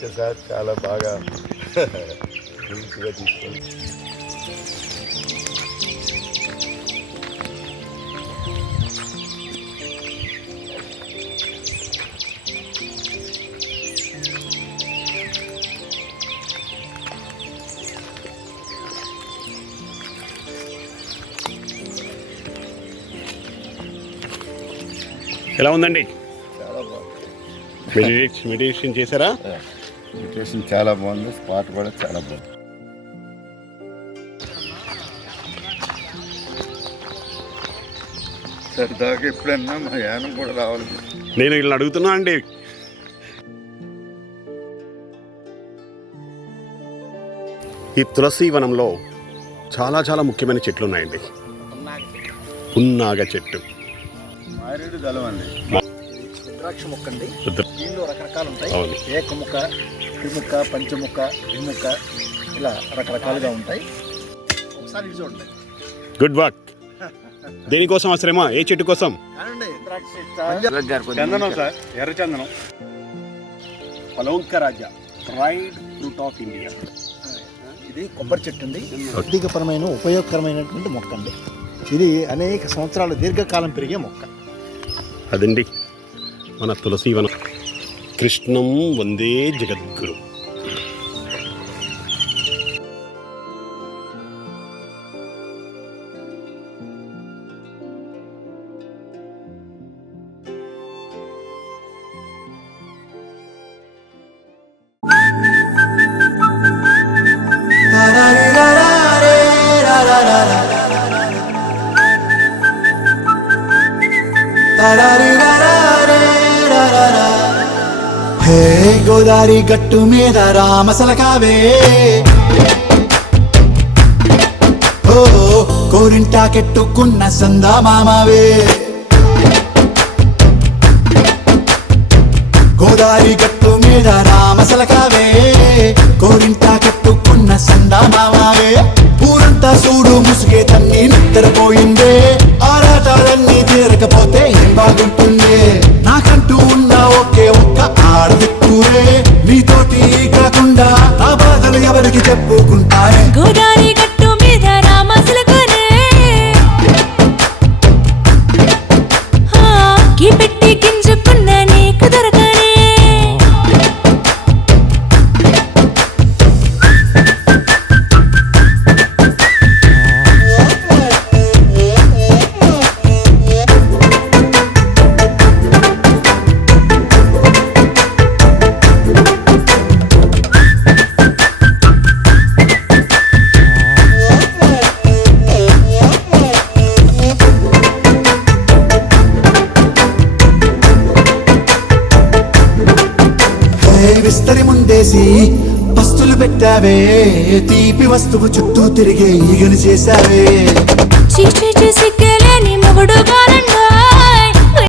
నమస్తే సార్, చాలా బాగా నీట్గా తీసుకొని ఎలా ఉందండి? చాలా బాగుంది. మెడిటేషన్ చేశారా? మెడిటేషన్ చాలా బాగుంది, స్పాట్ కూడా చాలా బాగుంది. సరదాగా ఎప్పుడన్నా మా యానం కూడా రావాలి. నేను వీళ్ళని అడుగుతున్నా అండి. ఈ తులసి వనంలో చాలా చాలా ముఖ్యమైన చెట్లు ఉన్నాయండి. పున్నాగ చెట్టు, మారేడు దళం అండి, రుద్రాక్ష మొక్క అండి. దీనిలో రకరకాలు ఉంటాయి. ఏకముఖ, త్రిముఖ, పంచముఖ, ద్విముఖ, ఇలా రకరకాలుగా ఉంటాయి. ఒకసారి ఇది చూడండి. Good work. దేనికోసం శ్రమ? ఏ చెట్టు కోసం? చందనం సార్, ఎర్ర చందనం. పలోంక రాజా, ప్రైడ్ ఫ్రూట్ ఆఫ్ ఇండియా. ఇది కొబ్బరి చెట్టు అండి. ఆర్థికపరమైన ఉపయోగకరమైనటువంటి మొక్క అండి. ఇది అనేక సంవత్సరాలు దీర్ఘకాలం పెరిగే మొక్క. అదండి మన తులసీవనం. కృష్ణం వందే జగద్గురు. హే గోదారి గట్టు మీద రామసలకావే, ఓ కోరింటాకెట్టుకున్న సందా మామావే. గోదారి గట్టు మీద రామసలకావే, కోరింటాకెట్టుకున్న సందా మామావే. ఊరంతా చూడు ముసుగే తన్ని నిద్రపోయిందే, ఆరాటాలన్నీ తీరకపోతే ఏం బాగుంటుందే. నాకంటూ ఉన్న ఒకే ఒక్క ఆడదిక్కురే, నీతోటి కాకుండా నా బాధలు ఎవరికి చెప్పుకుంటారే. గోదారి గట్టు మీద రామసలకనే, కీ పెట్టి గింజుకున్న నీకు దొరకనే. విస్తరి ముందేసి పస్తులు పెట్టావే, తీపి వస్తువు చుట్టూ తిరిగే ఈగను చేశావే. చీచి సిగ్గలేని మొగుడు గానన్నా,